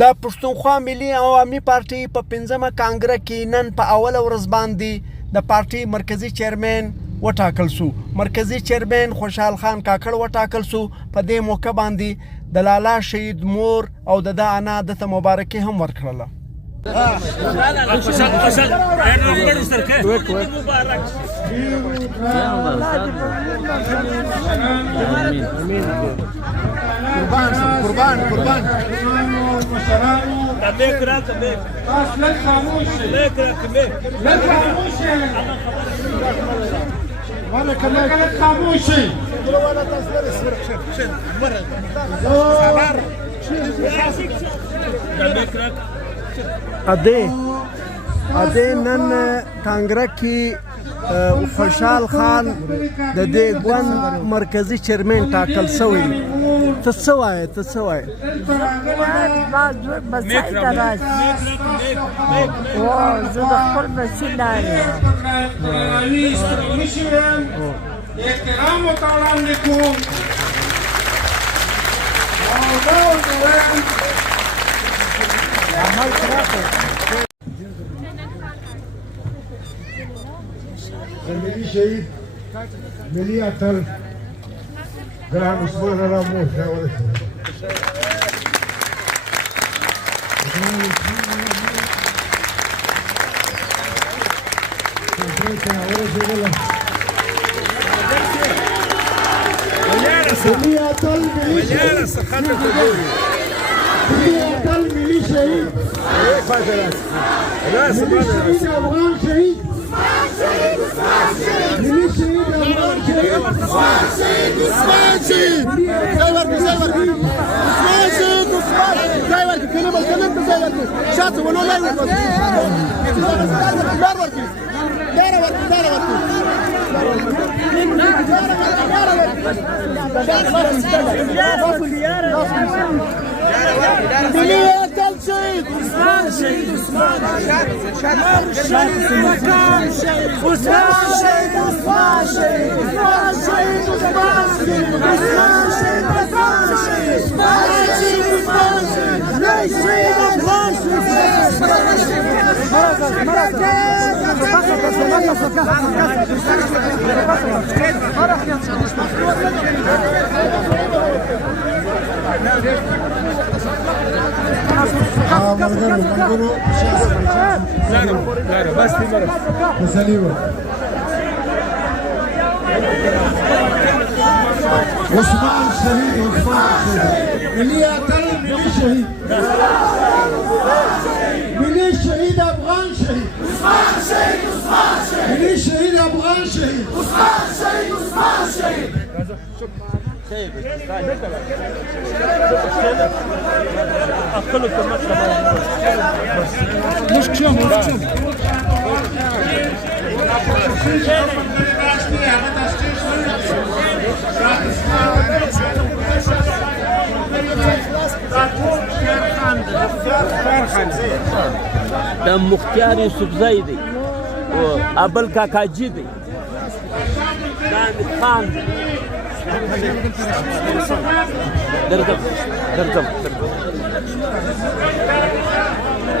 د پښتونخوا ملي عوامي پارټي په 5مه کانګره کې نن په اوله ورځ باندې د پارټي مرکزی چیرمن وټاکل شو. مرکزی چیرمن خوشحال خان کاکړ وټاکل شو. په دې موقع باندې د لالا شهید مور او د انا د مبارکي هم ورکړله. قربان اده نن کانګره کې خوشحال خان د دې ګوند مرکزی چیرمن ټاکل شوی. ته څه وایې؟ زه د خپل بچي لار احترام ورته وړاندې کوم. ملي شهید ملي اتل ګران عثمان الله مور ملي شهید افغان شهید ملي شهید افغان شهید عثمان شهید عثمان شهید زي ورقي عثمان شهید عثمان زي ورقي كلمة زي ورقي شاطر ولا لا ورقي شهيد عثمان شهيد عثمان شهيد مكان شهيد عثمان شهيد عثمان شهيد عثمان شهيد عثمان شهيد عثمان شهيد عثمان شهيد عثمان شهيد عثمان شهيد ليش شهيد عثمان بس مسليمة عثمان شهيد ملي اتل ملي شهيد ملي شهيد افغان شهيد عثمان شهيد ملي شهيد افغان شهيد عثمان شهيد د مختار یوسفزی دی او ابل کاکاجي دی خان درځم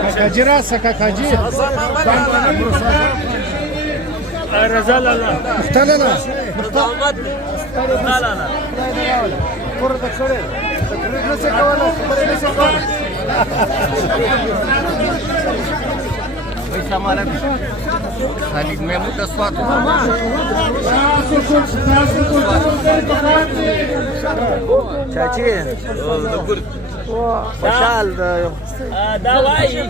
کاکاجي راسه کاکاجي رضا لالا مختلله محمد لالا پورته کړه نسه کوله خبرې نسه کوله وای سماره خالد محمود اسوات چاچی خوشحال دا وایي